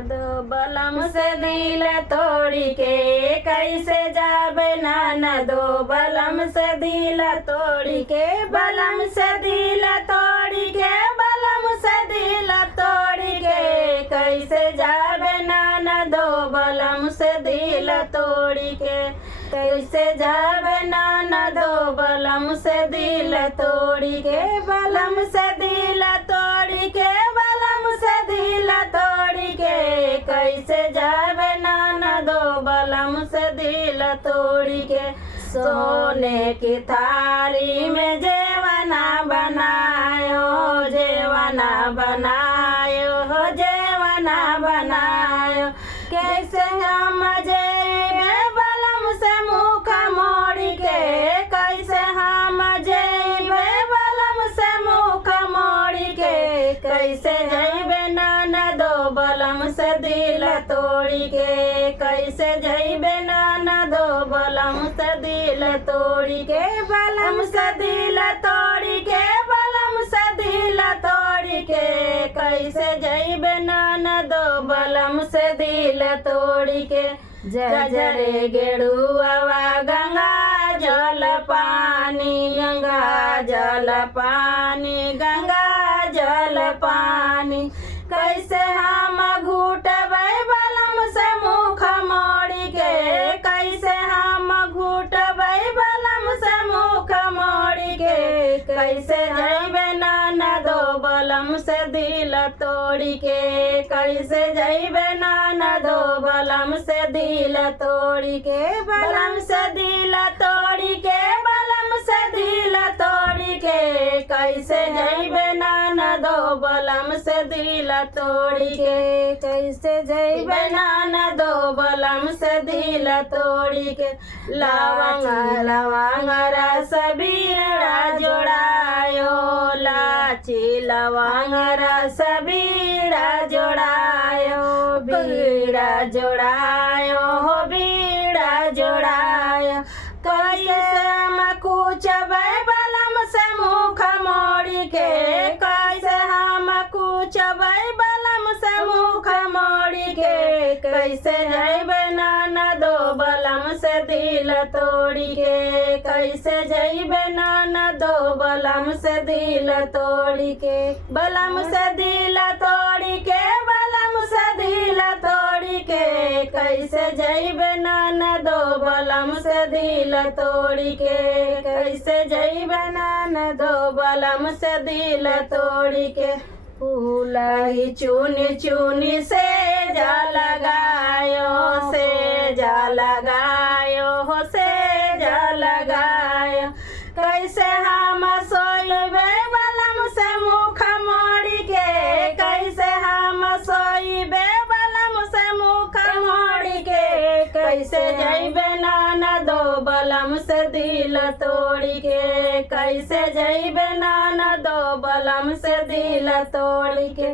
दो बलम से दिल तोड़ी के कैसे जाबे नाना दो बलम से दिल तोड़ी के बलम से दिल तोड़ी के बलम से दिल तोड़ी के कैसे जाबे नाना दो बलम से दिल तोड़ी के कैसे जाबे नाना दो बलम से दिल तोड़ी के बलम से दिल तोड़ी के बलम से दिल तोड़ी के कैसे जाबे नाना दो बलम से दिल तोड़ी के सोने की थाली में जेवना बनायो जेवना बनायो हो जेवना बनायो कैसे हम जेबे बलम से मुख मोड़ के कैसे हम जेबे बलम से मुख मोड़ के कैसे जइबे नाना दो बलम से दिल तोड़ी के कैसे जइबे नाना दो बलम से दिल तोड़ी के बलम से दिल तोड़ी के बलम से दिल तोड़ी के कैसे जइबे नाना दो बलम से दिल तोड़ी के जजरे गेड़ुआ गंगा जल पानी गंगा जल पानी गंगा जल पानी कैसे हम घुटबै बलम से मुख मोड़ के कैसे हम घुटबै बलम से मुख मोड़ के कैसे जइबे नाना दो बलम से दिल तोड़ी के कैसे जइबे नाना दो बलम से दिल तोड़ी के बलम से दिल तोड़ी के बलम से दिल तोड़ी के कैसे जइबे नाना दो बलम से दिल तोड़ी के कैसे जइबे नाना दो बलम से दिल तोड़ी के लवंग लवंग रस बीड़ा जोड़ायो लाची लवंग रस बीड़ा जोड़ायो बीड़ा जोड़ायो हो बीड़ा जोड़ायो कैसे हम कुचबै बलम से मुख मोड़ के कैसे हम कुचबै बलम से मुख मोड़ के कैसे जइबे नाना दो बलम से दिल तोड़ी के कैसे जइबे नाना दो बलम से दिल तोड़ी के बलम से दिल तोड़ी के बलम से दिल तोड़ी के कैसे जइबे नाना दो बलम से दिल तोड़ी के कैसे जइबे नाना दो बलम से दिल तोड़ी के फूलही चुनी चुनी से जा लगायो से जा लगायो हो से जा लगायो कैसे हम सोइबे बलम से मुख मोड़ के कैसे हम सोइबे बलम से मुख मोड़ के कैसे जइबे नाना दो बलम से दिल तोड़ी के कैसे जइबे नाना दो बलम से दिल तोड़ी के